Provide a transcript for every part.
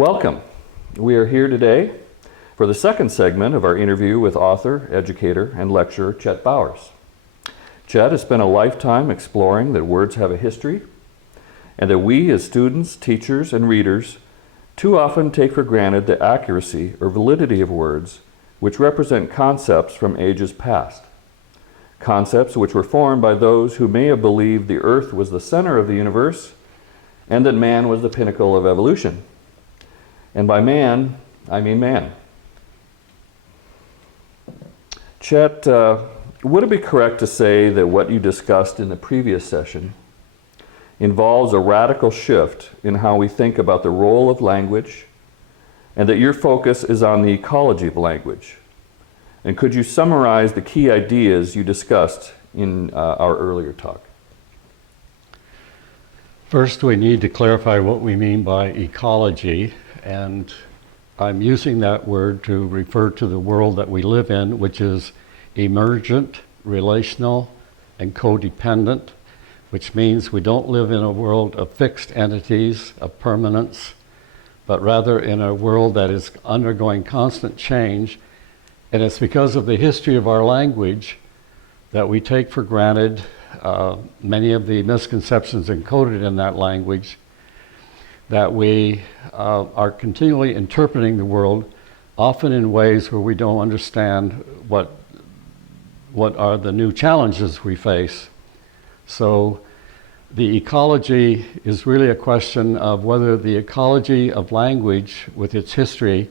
Welcome. We are here today for the second segment of our interview with author, educator, and lecturer Chet Bowers. Chet has spent a lifetime exploring that words have a history, and that we as students, teachers, and readers too often take for granted the accuracy or validity of words which represent concepts from ages past. Concepts which were formed by those who may have believed the earth was the center of the universe and that man was the pinnacle of evolution. And by man, I mean man. Chet, would it be correct to say that what you discussed in the previous session involves a radical shift in how we think about the role of language, and that your focus is on the ecology of language? And could you summarize the key ideas you discussed in our earlier talk? First, we need to clarify what we mean by ecology, and I'm using that word to refer to the world that we live in, which is emergent, relational, and codependent, which means we don't live in a world of fixed entities, of permanence, but rather in a world that is undergoing constant change. And it's because of the history of our language that we take for granted many of the misconceptions encoded in that language, that we are continually interpreting the world, often in ways where we don't understand what are the new challenges we face. So the ecology is really a question of whether the ecology of language with its history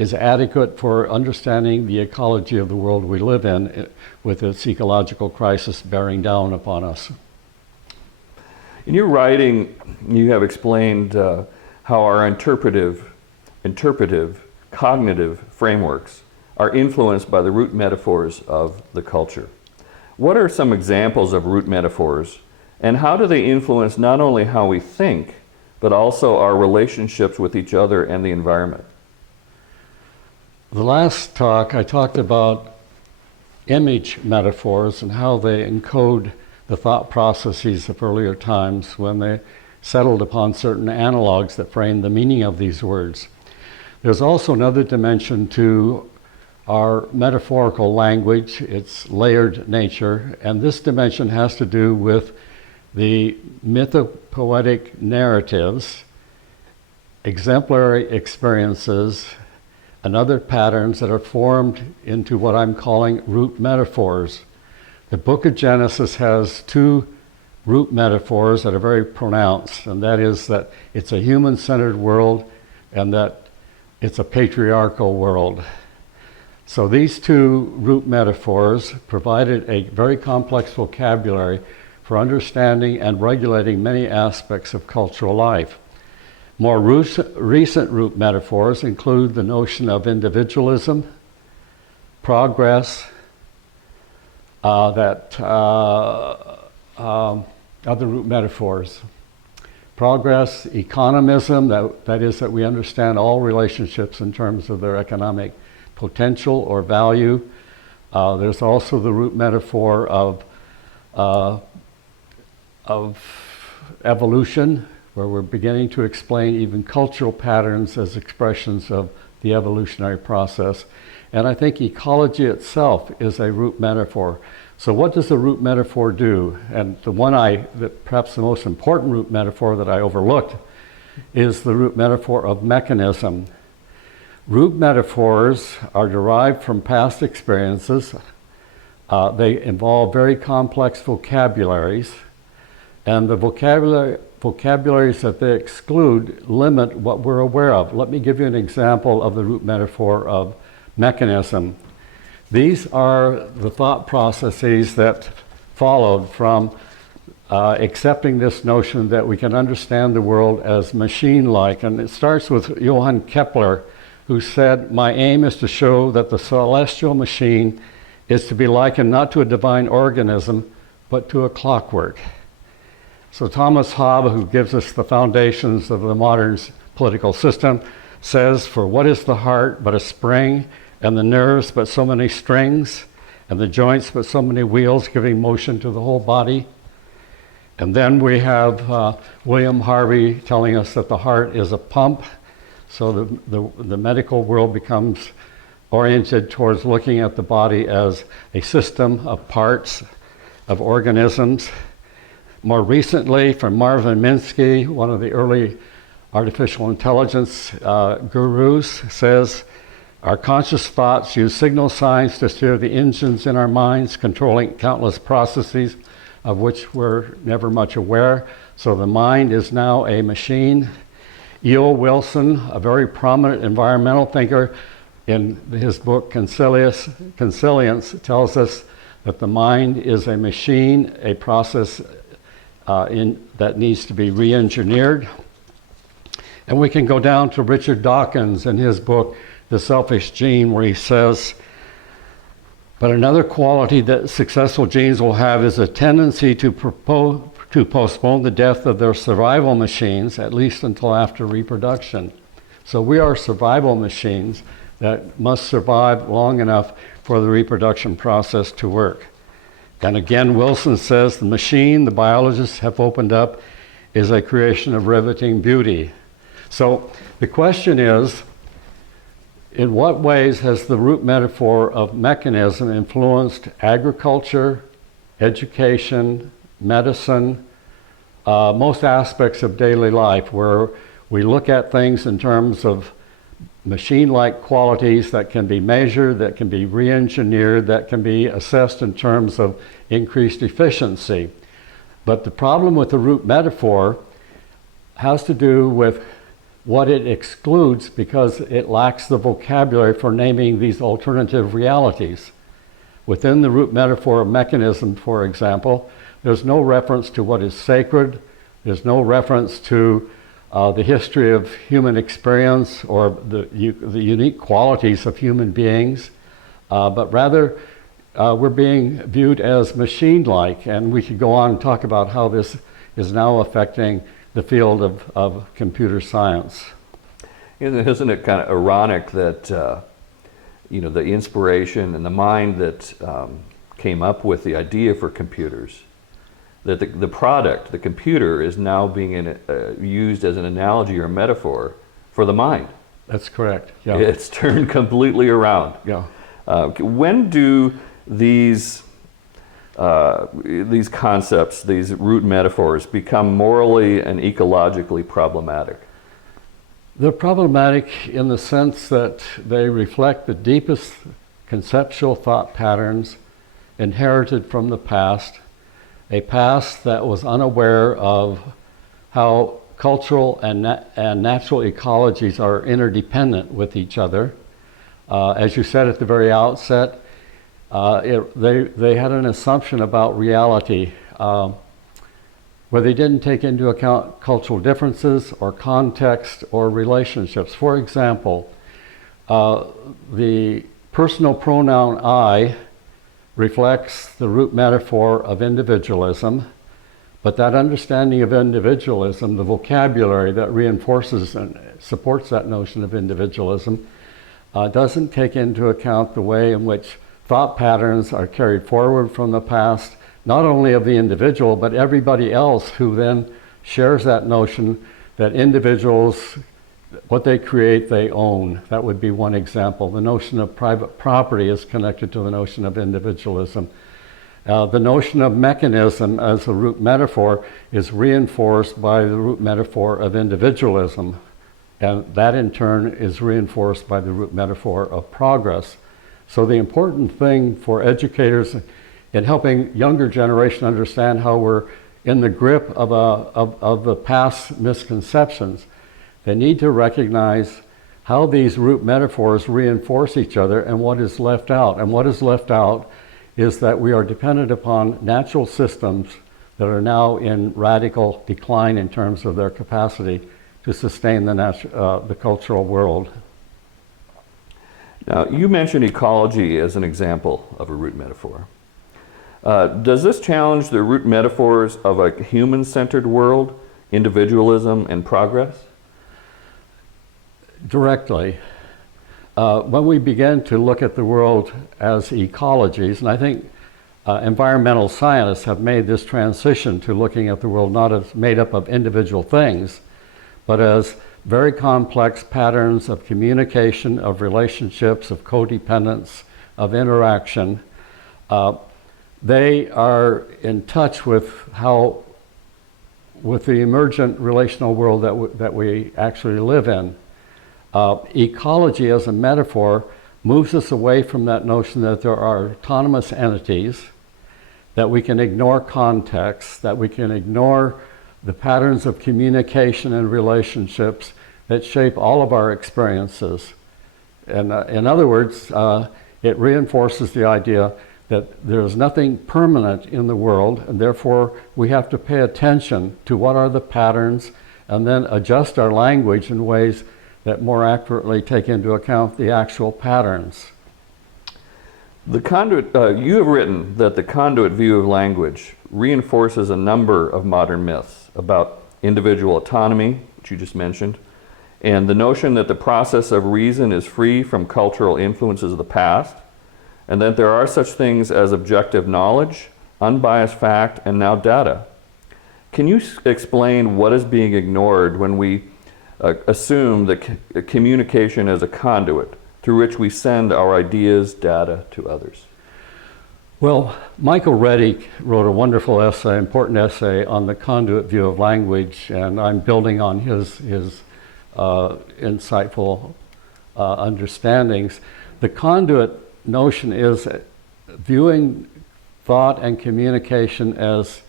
is adequate for understanding the ecology of the world we live in, with its ecological crisis bearing down upon us. In your writing, you have explained how our interpretive, cognitive frameworks are influenced by the root metaphors of the culture. What are some examples of root metaphors, and how do they influence not only how we think, but also our relationships with each other and the environment? The last talk, I talked about image metaphors and how they encode the thought processes of earlier times when they settled upon certain analogs that frame the meaning of these words. There's also another dimension to our metaphorical language, its layered nature, and this dimension has to do with the mythopoetic narratives, exemplary experiences, and other patterns that are formed into what I'm calling root metaphors. The book of Genesis has two root metaphors that are very pronounced, and that is that it's a human-centered world and that it's a patriarchal world. So these two root metaphors provided a very complex vocabulary for understanding and regulating many aspects of cultural life. More recent root metaphors include the notion of individualism, progress, other root metaphors. Progress, economism, that is that we understand all relationships in terms of their economic potential or value. There's also the root metaphor of evolution, where we're beginning to explain even cultural patterns as expressions of the evolutionary process. And I think ecology itself is a root metaphor. So what does the root metaphor do? And perhaps the most important root metaphor that I overlooked is the root metaphor of mechanism. Root metaphors are derived from past experiences. They involve very complex vocabularies, and the vocabularies that they exclude limit what we're aware of. Let me give you an example of the root metaphor of mechanism. These are the thought processes that followed from accepting this notion that we can understand the world as machine-like. And it starts with Johann Kepler, who said, "My aim is to show that the celestial machine is to be likened not to a divine organism, but to a clockwork." So Thomas Hobbes, who gives us the foundations of the modern political system, says, "For what is the heart but a spring, and the nerves but so many strings, and the joints but so many wheels giving motion to the whole body?" And then we have William Harvey telling us that the heart is a pump, So the medical world becomes oriented towards looking at the body as a system of parts, of organisms. More recently, from Marvin Minsky, one of the early artificial intelligence gurus, says, our conscious thoughts use signal signs to steer the engines in our minds, controlling countless processes of which we're never much aware. So the mind is now a machine. E.O. Wilson, a very prominent environmental thinker, in his book Consilience, tells us that the mind is a machine, a process that needs to be re-engineered. And we can go down to Richard Dawkins in his book, The Selfish Gene, where he says, but another quality that successful genes will have is a tendency to postpone the death of their survival machines, at least until after reproduction. So we are survival machines that must survive long enough for the reproduction process to work. And again, Wilson says the machine the biologists have opened up is a creation of riveting beauty. So the question is, in what ways has the root metaphor of mechanism influenced agriculture, education, medicine, most aspects of daily life, where we look at things in terms of machine-like qualities that can be measured, that can be re-engineered, that can be assessed in terms of increased efficiency. But the problem with the root metaphor has to do with what it excludes, because it lacks the vocabulary for naming these alternative realities. Within the root metaphor of mechanism, for example, there's no reference to what is sacred, there's no reference to the history of human experience or the unique qualities of human beings, but rather we're being viewed as machine-like, and we could go on and talk about how this is now affecting the field of computer science. Isn't it kind of ironic that the inspiration and the mind that came up with the idea for computers, that the product, the computer, is now being used as an analogy or metaphor for the mind? That's correct. Yeah. It's turned completely around. Yeah. When do these concepts, these root metaphors, become morally and ecologically problematic? They're problematic in the sense that they reflect the deepest conceptual thought patterns inherited from the past, a past that was unaware of how cultural and natural ecologies are interdependent with each other. As you said at the very outset, they had an assumption about reality where they didn't take into account cultural differences or context or relationships. For example, the personal pronoun I reflects the root metaphor of individualism, but that understanding of individualism, the vocabulary that reinforces and supports that notion of individualism, doesn't take into account the way in which thought patterns are carried forward from the past, not only of the individual, but everybody else who then shares that notion that individuals, what they create, they own. That would be one example. The notion of private property is connected to the notion of individualism. The notion of mechanism as a root metaphor is reinforced by the root metaphor of individualism, and that in turn is reinforced by the root metaphor of progress. So the important thing for educators in helping younger generation understand how we're in the grip of the past misconceptions, they need to recognize how these root metaphors reinforce each other and what is left out. And what is left out is that we are dependent upon natural systems that are now in radical decline in terms of their capacity to sustain the cultural world. Now, you mentioned ecology as an example of a root metaphor. Does this challenge the root metaphors of a human-centered world, individualism, and progress? Directly. When we begin to look at the world as ecologies, and I think environmental scientists have made this transition to looking at the world not as made up of individual things, but as very complex patterns of communication, of relationships, of codependence, of interaction. They are in touch with the emergent relational world that we actually live in. Ecology as a metaphor moves us away from that notion that there are autonomous entities, that we can ignore context, that we can ignore the patterns of communication and relationships that shape all of our experiences. And in other words, it reinforces the idea that there is nothing permanent in the world, and therefore we have to pay attention to what are the patterns and then adjust our language in ways that more accurately take into account the actual patterns. The conduit, you have written that the conduit view of language reinforces a number of modern myths about individual autonomy, which you just mentioned, and the notion that the process of reason is free from cultural influences of the past, and that there are such things as objective knowledge, unbiased fact, and now data. Can you explain what is being ignored when we assume that communication as a conduit through which we send our ideas, data to others? Well, Michael Reddick wrote a wonderful essay, important essay, on the conduit view of language, and I'm building on his insightful understandings. The conduit notion is viewing thought and communication as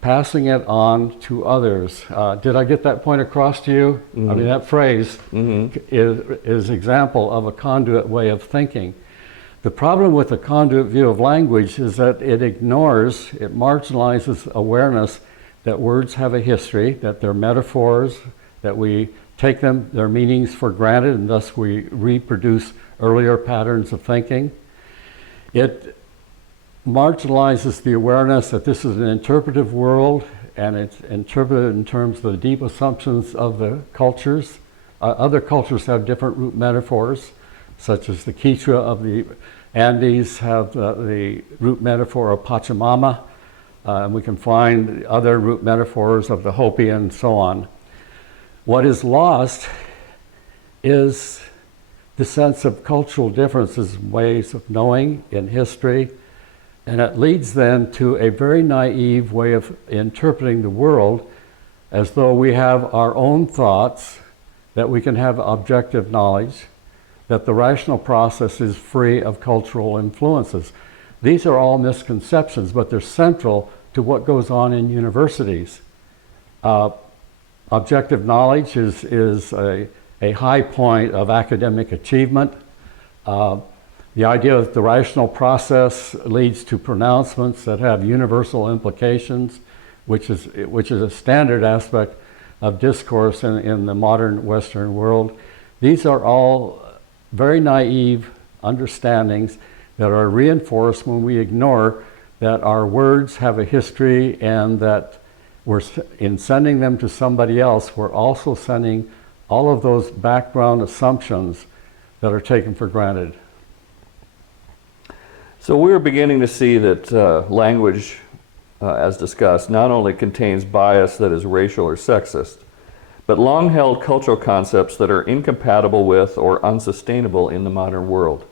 passing it on to others. Did I get that point across to you? Mm-hmm. I mean, that phrase is example of a conduit way of thinking. The problem with the conduit view of language is that it marginalizes awareness that words have a history, that they're metaphors, that we take their meanings for granted, and thus we reproduce earlier patterns of thinking. It marginalizes the awareness that this is an interpretive world, and it's interpreted in terms of the deep assumptions of the cultures. Other cultures have different root metaphors, such as the Quichua of the Andes have the root metaphor of Pachamama, and we can find other root metaphors of the Hopi and so on. What is lost is the sense of cultural differences, ways of knowing in history, and it leads then to a very naive way of interpreting the world as though we have our own thoughts, that we can have objective knowledge, that the rational process is free of cultural influences. These are all misconceptions, but they're central to what goes on in universities. Objective knowledge is a high point of academic achievement. The idea that the rational process leads to pronouncements that have universal implications, which is a standard aspect of discourse in the modern Western world. These are all very naive understandings that are reinforced when we ignore that our words have a history, and that in sending them to somebody else, we're also sending all of those background assumptions that are taken for granted. So we're beginning to see that language, as discussed, not only contains bias that is racial or sexist, but long-held cultural concepts that are incompatible with or unsustainable in the modern world.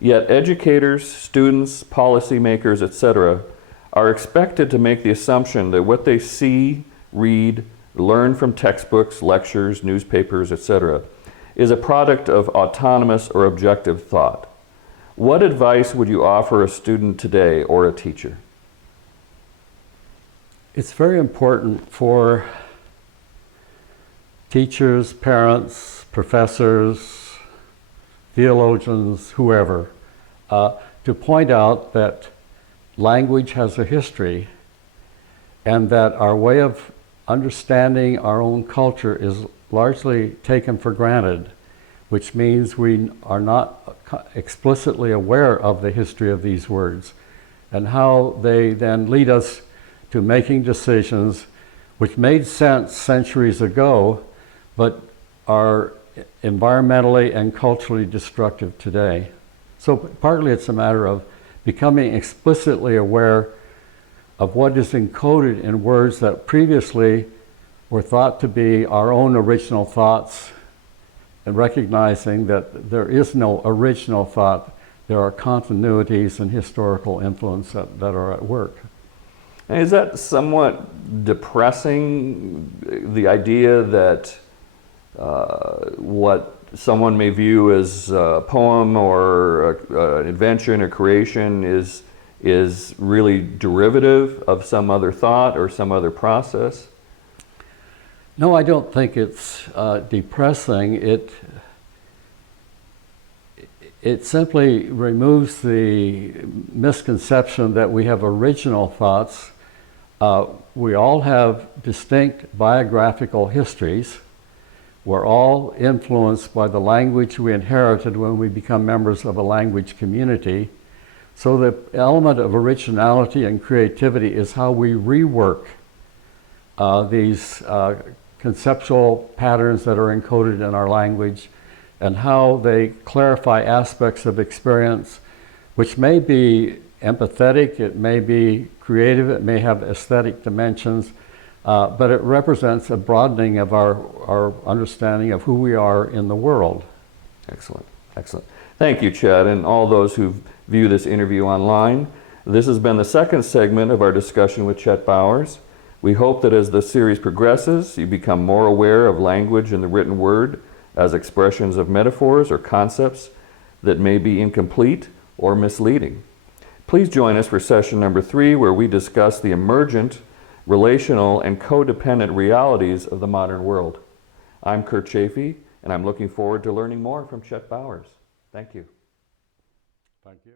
Yet educators, students, policymakers, etc., are expected to make the assumption that what they see, read, learn from textbooks, lectures, newspapers, etc., is a product of autonomous or objective thought. What advice would you offer a student today or a teacher? It's very important for teachers, parents, professors, theologians, whoever, to point out that language has a history, and that our way of understanding our own culture is largely taken for granted, which means we are not explicitly aware of the history of these words and how they then lead us to making decisions which made sense centuries ago, but are environmentally and culturally destructive today. So partly it's a matter of becoming explicitly aware of what is encoded in words that previously were thought to be our own original thoughts, and recognizing that there is no original thought, there are continuities and historical influence that are at work. And is that somewhat depressing, the idea that what someone may view as a poem or an invention or creation is really derivative of some other thought or some other process? No, I don't think it's depressing. It simply removes the misconception that we have original thoughts. We all have distinct biographical histories. We're all influenced by the language we inherited when we become members of a language community. So the element of originality and creativity is how we rework these conceptual patterns that are encoded in our language, and how they clarify aspects of experience, which may be empathetic, it may be creative, it may have aesthetic dimensions, but it represents a broadening of our understanding of who we are in the world. Excellent, excellent. Thank you, Chet, and all those who view this interview online. This has been the second segment of our discussion with Chet Bowers. We hope that as the series progresses, you become more aware of language in the written word as expressions of metaphors or concepts that may be incomplete or misleading. Please join us for session number 3, where we discuss the emergent, relational, and codependent realities of the modern world. I'm Kurt Chafee, and I'm looking forward to learning more from Chet Bowers. Thank you. Thank you.